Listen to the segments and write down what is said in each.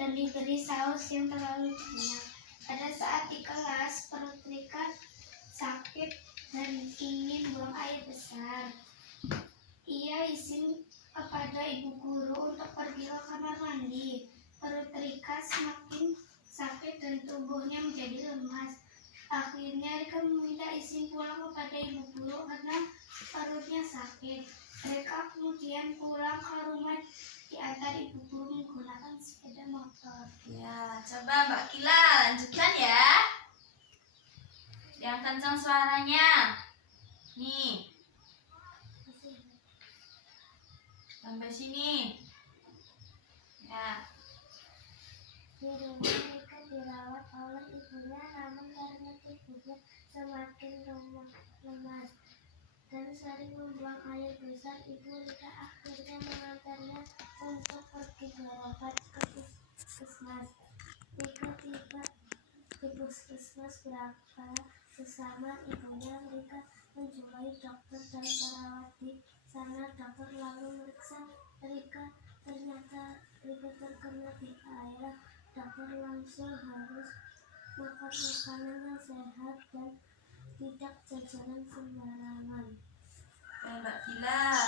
dan diberi saus yang terlalu banyak. Pada saat di kelas, perut Rika sakit dan ingin buang air besar. Ia izin kepada ibu guru untuk pergi ke kamar mandi. Perut Rika semakin sakit dan tubuhnya menjadi lemas. Akhirnya Rika meminta izin pulang kepada ibu guru karena perutnya sakit. Rika kemudian pulang ke rumah diantar ibu guru menggunakan sepeda motor. Ya, coba Mbak Kila lanjutkan ya. Yang kencang suaranya. Nih, sampai sini. Ya. Di rumah Rika dirawat oleh ibunya, namun karena tubuhnya semakin lemas dan sering membuang air besar, ibu Rika akhirnya mengantarnya untuk pergi berobat ke puskesmas. Rika tiba di puskesmas berapa bersama ibunya. Rika menjumpai dokter dan perawat di sana. Dokter lalu meriksa Rika, ternyata Rika terkena BPA. Dokter langsung harus makan makanan yang sehat dan tidak jajanan sembarangan. Oke, Mbak Kila,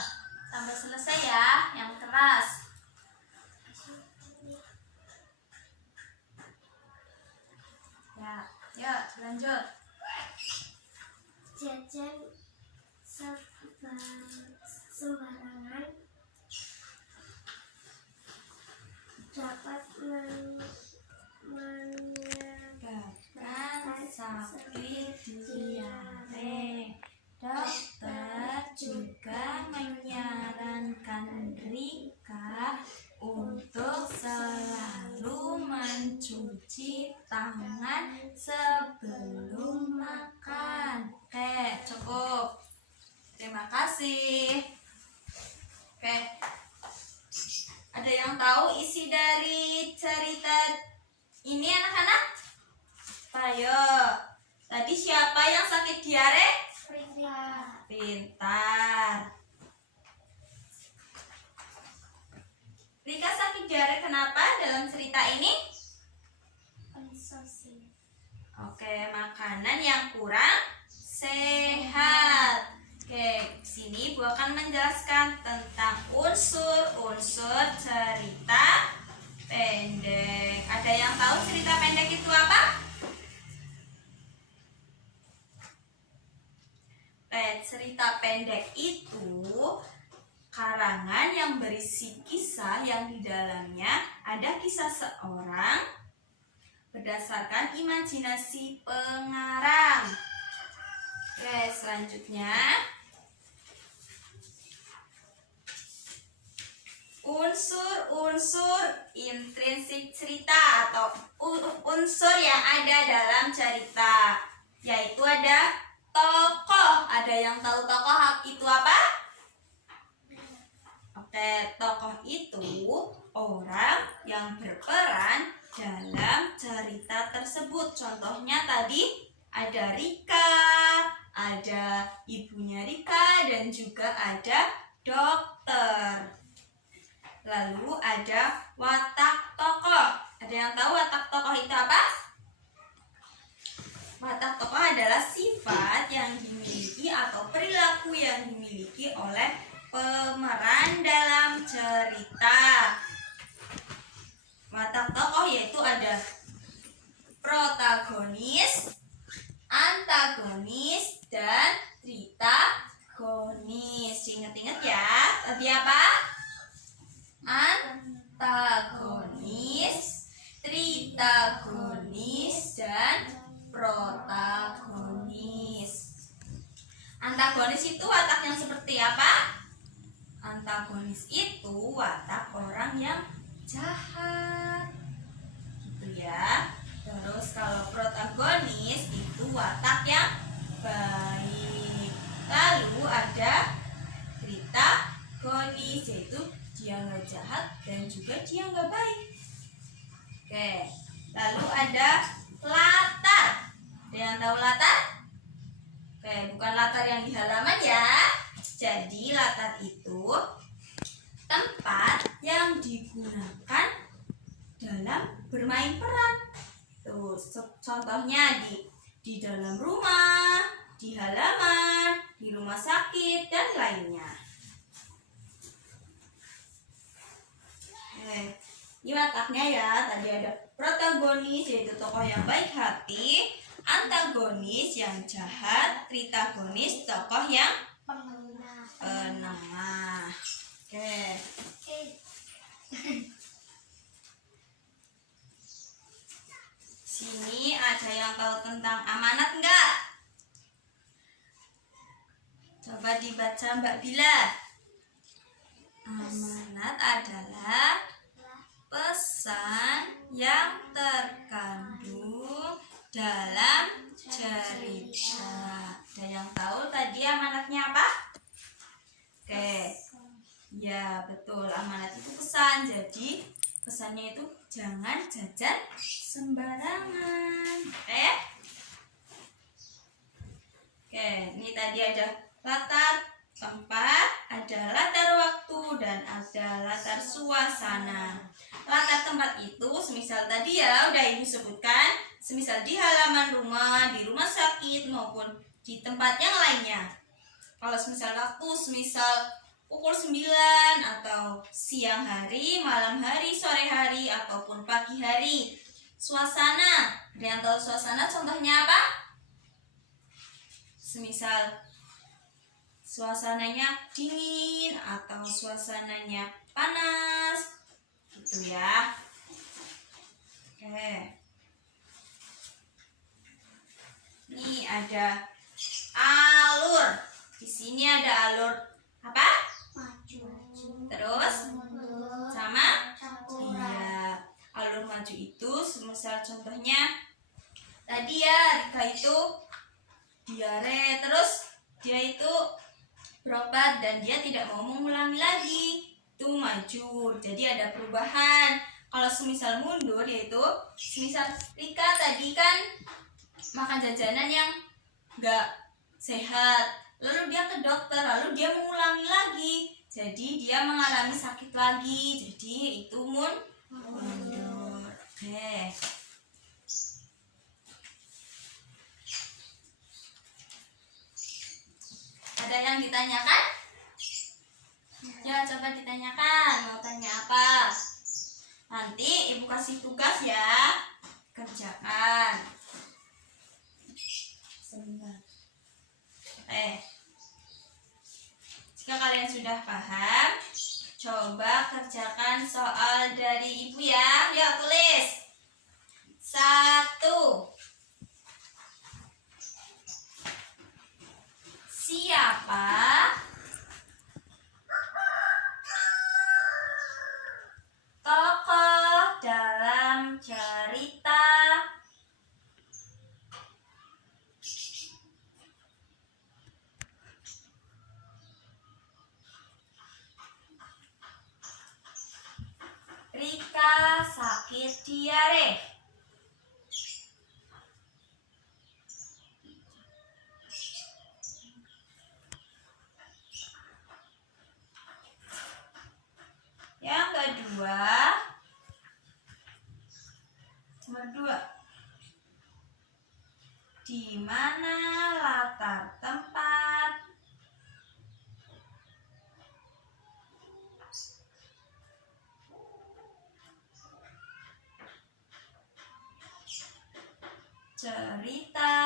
sampai selesai ya, yang keras. Ya, yuk lanjut. Jajan sembarangan dapat Menyebabkan sakit diare. Dokter juga menyarankan Rika untuk selalu mencuci tangan sebelum makan. Oke, cukup. Terima kasih. Oke. Ada yang tahu isi dari cerita ini anak-anak? Ayo. Tadi siapa yang sakit diare? Rika. Pintar. Rika sakit diare kenapa dalam cerita ini? Konsumsi. Oke, makanan yang kurang sehat. Oke, sini Bu akan menjelaskan tentang unsur-unsur cerita pendek. Ada yang tahu cerita pendek itu apa? Cerita pendek itu karangan yang berisi kisah yang di dalamnya ada kisah seorang berdasarkan imajinasi pengarang. Oke, selanjutnya unsur-unsur intrinsik cerita atau unsur yang ada dalam cerita, yaitu ada tokoh. Ada yang tahu tokoh itu apa? Oke, tokoh itu orang yang berperan dalam cerita tersebut. Contohnya tadi ada Rika, ada ibunya Rika, dan juga ada dokter. Lalu ada watak tokoh. Ada yang tahu watak tokoh itu apa? Watak tokoh adalah sifat yang dimiliki atau perilaku yang dimiliki oleh pemeran dalam cerita. Watak tokoh yaitu ada protagonis, antagonis, dan tritagonis. Ingat-ingat ya, tadi apa? Antagonis, tritagonis, dan protagonis. Antagonis itu watak yang seperti apa? Antagonis itu watak orang yang jahat, gitu ya. Terus kalau protagonis itu watak yang baik. Lalu ada tritagonis, yaitu dia nggak jahat dan juga dia nggak baik. Oke, lalu ada latar. Ada yang tahu latar? Oke, bukan latar yang di halaman ya. Jadi latar itu tempat yang digunakan dalam bermain peran. Tuh, contohnya di dalam rumah, di halaman, di rumah sakit, dan lainnya. Ini wataknya ya. Tadi ada protagonis yaitu tokoh yang baik hati, antagonis yang jahat, tritagonis tokoh yang penengah. Oke. Sini ada yang tahu tentang amanat enggak? Coba dibaca Mbak Bila. Amanat adalah pesan yang terkandung dalam cerita. Ada yang tahu tadi amanatnya apa? Oke. Ya, betul. Amanat itu pesan. Jadi, pesannya itu jangan jajan sembarangan. Oke, ini tadi ada latar tempat, ada latar waktu, dan ada latar suasana. Latar tempat itu semisal tadi ya udah Ibu sebutkan, semisal di halaman rumah, di rumah sakit, maupun di tempat yang lainnya. Kalau semisal waktu, semisal pukul 9 atau siang hari, malam hari, sore hari, ataupun pagi hari. Suasana, ada yang tahu suasana contohnya apa? Semisal suasananya dingin atau suasananya panas, gitu ya. Oke. Ini ada alur. Di sini ada alur apa? Maju. Terus sama? Iya. Alur maju itu semisal contohnya tadi ya Rika itu diare, terus dia itu berobat dan dia tidak mau mengulangi lagi, itu maju. Jadi ada perubahan. Kalau semisal mundur yaitu semisal Rika tadi kan makan jajanan yang nggak sehat, lalu dia ke dokter, lalu dia mengulangi lagi, jadi dia mengalami sakit lagi, jadi itu mundur. Oke. Ada yang ditanyakan? Ya, coba ditanyakan. Mau tanya apa? Nanti Ibu kasih tugas ya. Kerjakan. Sebentar. Jika kalian sudah paham, coba kerjakan soal dari Ibu ya. Yuk tulis. 1. Siapa tokoh dalam cerita Rika sakit diare? Yang kedua, nomor 2. Di mana latar tempat cerita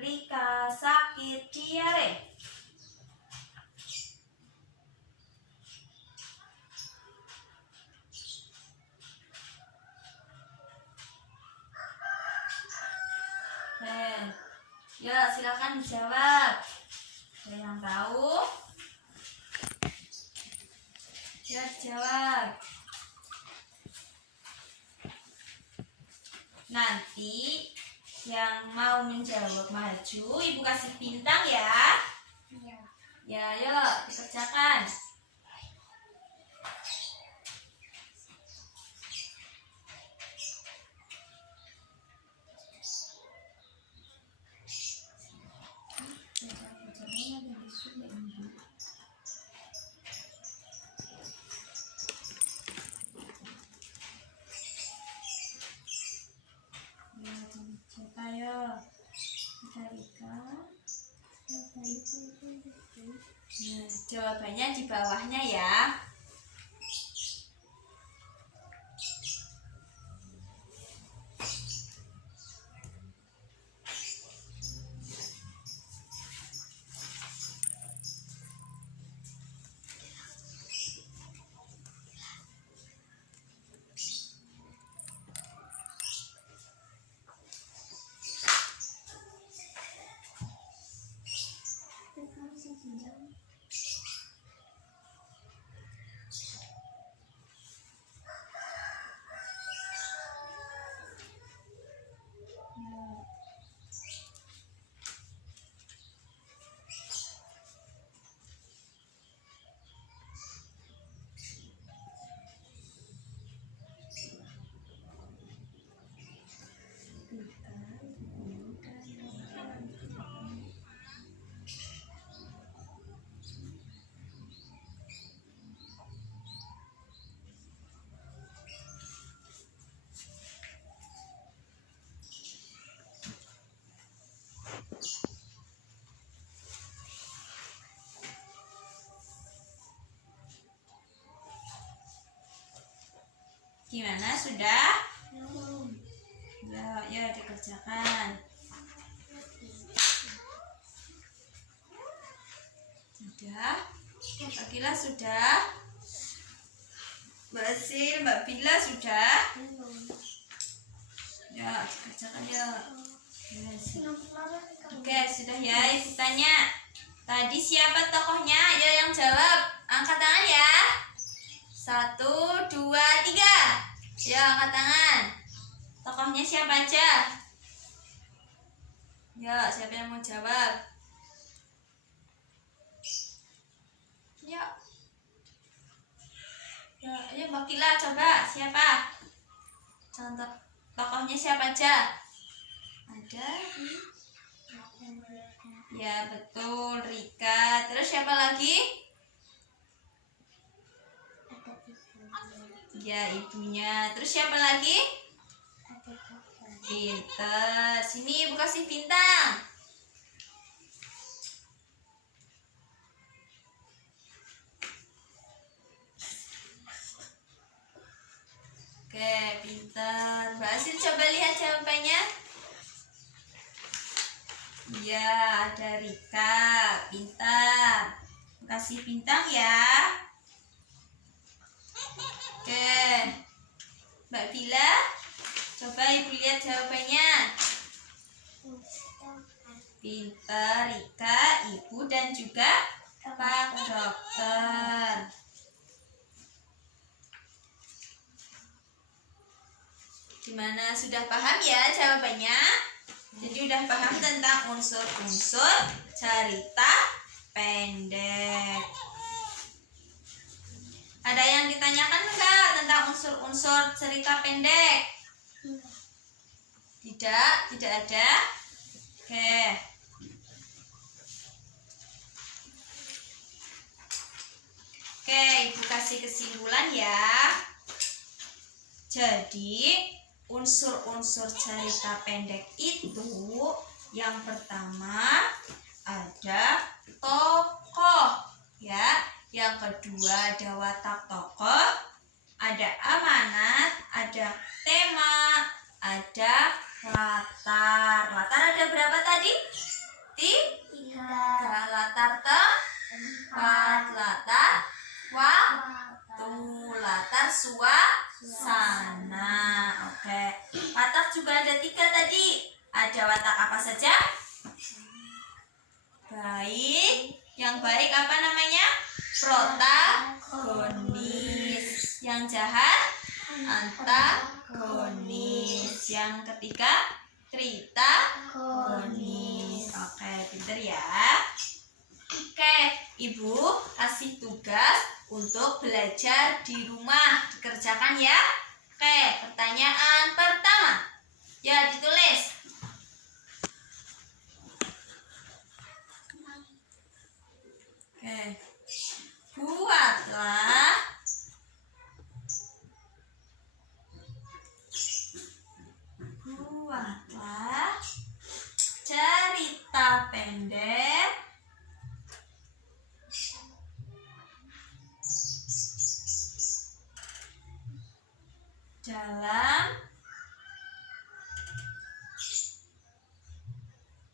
Rika sakit diare? Ya, silakan dijawab. Ada yang tahu? Ya, dijawab. Nanti yang mau menjawab maju, Ibu kasih bintang ya. Iya. Ya, yuk dikerjakan. Jawabannya di bawahnya ya. Gimana, sudah? Ya, dikerjakan. Sudah? Mbak Gila sudah? Mbak Asil, Mbak Bila sudah? Ya, dikerjakan ya. Oke, sudah ya. Ibu tanya. Tadi siapa tokohnya? Ayo yang jawab. Angkat tangan ya. 1, 2, 3. Ya, angkat tangan. Tokohnya siapa aja? Ya, siapa yang mau jawab? Ya. Ya, ayo Mbak Kila coba. Siapa? Contoh tokohnya siapa aja? Ada? Ya, betul. Rika. Terus siapa lagi? Ya, ibunya. Terus siapa lagi? Pinter. Sini ibu kasih bintang. Oke, pinter. Mbak Asil coba lihat jawabannya. Ya, ada Rika. Pintar. Kasih bintang ya. Oke, Mbak Bila, coba ibu lihat jawabannya. Pintar, Rika, ibu dan juga Pak Dokter. Gimana, sudah paham ya jawabannya? Jadi udah paham tentang unsur-unsur cerita pendek. Ada yang ditanyakan enggak tentang unsur-unsur cerita pendek? Tidak ada. Oke. Oke, ibu kasih kesimpulan ya. Jadi, unsur-unsur cerita pendek itu yang pertama ada tokoh ya. Yang kedua ada watak tokoh, ada amanat, ada tema, ada latar. Latar ada berapa tadi? 3. Latar tempat, latar waktu, latar suasana. Oke. Watak juga ada 3 tadi. Ada watak apa saja? Baik. Yang baik apa namanya? Protagonis. Yang jahat antagonis. Yang ketiga tritagonis. Oke, pinter ya. Oke, ibu kasih tugas untuk belajar di rumah. Dikerjakan ya. Oke, pertanyaan pertama. Ya, ditulis. Oke. Buatlah cerita pendek dalam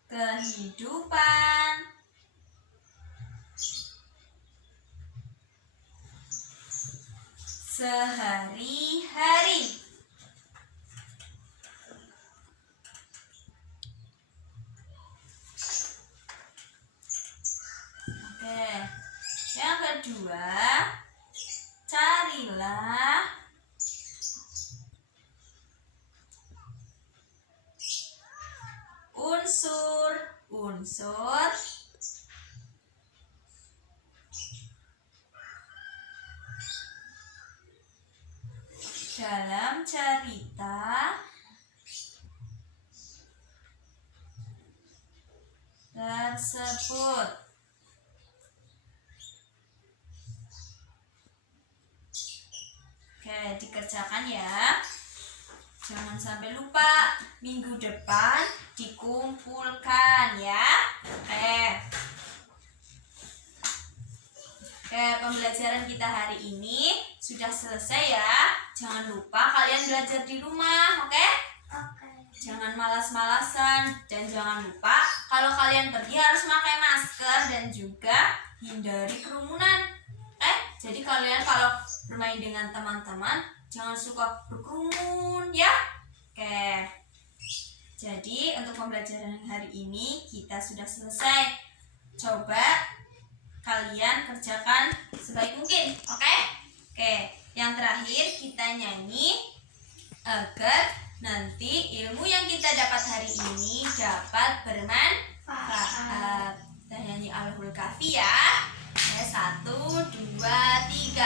kehidupan sehari-hari. Oke, yang kedua, carilah unsur-unsur dalam cerita tersebut. Oke, dikerjakan ya. Jangan sampai lupa, minggu depan dikumpulkan ya. Oke, pembelajaran kita hari ini sudah selesai ya. Jangan lupa kalian belajar di rumah, oke? Oke. Jangan malas-malasan dan jangan lupa kalau kalian pergi harus pakai masker dan juga hindari kerumunan. Jadi kalian kalau bermain dengan teman-teman jangan suka berkerumun ya. Oke. Jadi untuk pembelajaran hari ini kita sudah selesai. Coba kalian kerjakan sebaik mungkin, oke? Oke, yang terakhir kita nyanyi agar nanti ilmu yang kita dapat hari ini dapat bermanfaat. Kita nyanyi Al-Hul Kafi ya. 1, 2, 3.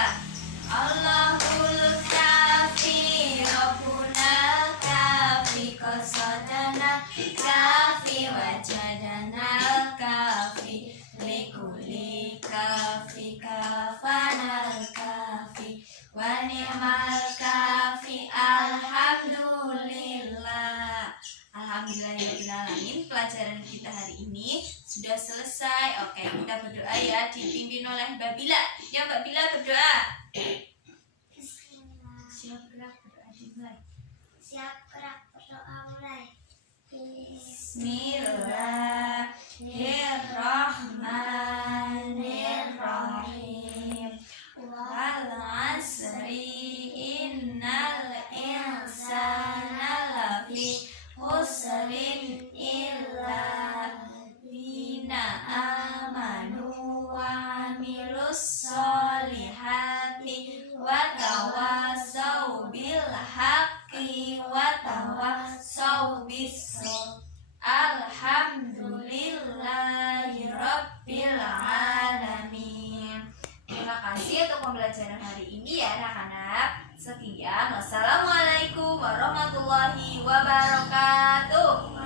Allahul Kafi, Rabbunal Kafi, Qasadana Kafi, Wajadana Kafi, Likuli Kafi, Kafanal Kafi, Wa ni'mal Kafi, Alhamdulillah. Alhamdulillahirrahmanirrahim. Pelajaran kita hari ini sudah selesai. Oke, kita berdoa ya, dipimpin oleh Mbak Bila. Ya, Mbak Bila berdoa. Siap gerak berdoa dimulai. Siap gerak berdoa mulai. Bismillahirrahmanirrahim. Wal 'asri innal insana lafi khusrin illa ladzina amanu wa 'amilus sholihati wa tawassaw bil haqqi wa tawassaw bis sabr. Alhamdulillahi rabbil alamin. Terima kasih untuk pembelajaran hari ini ya anak-anak. Sekian, wassalamualaikum warahmatullahi wabarakatuh.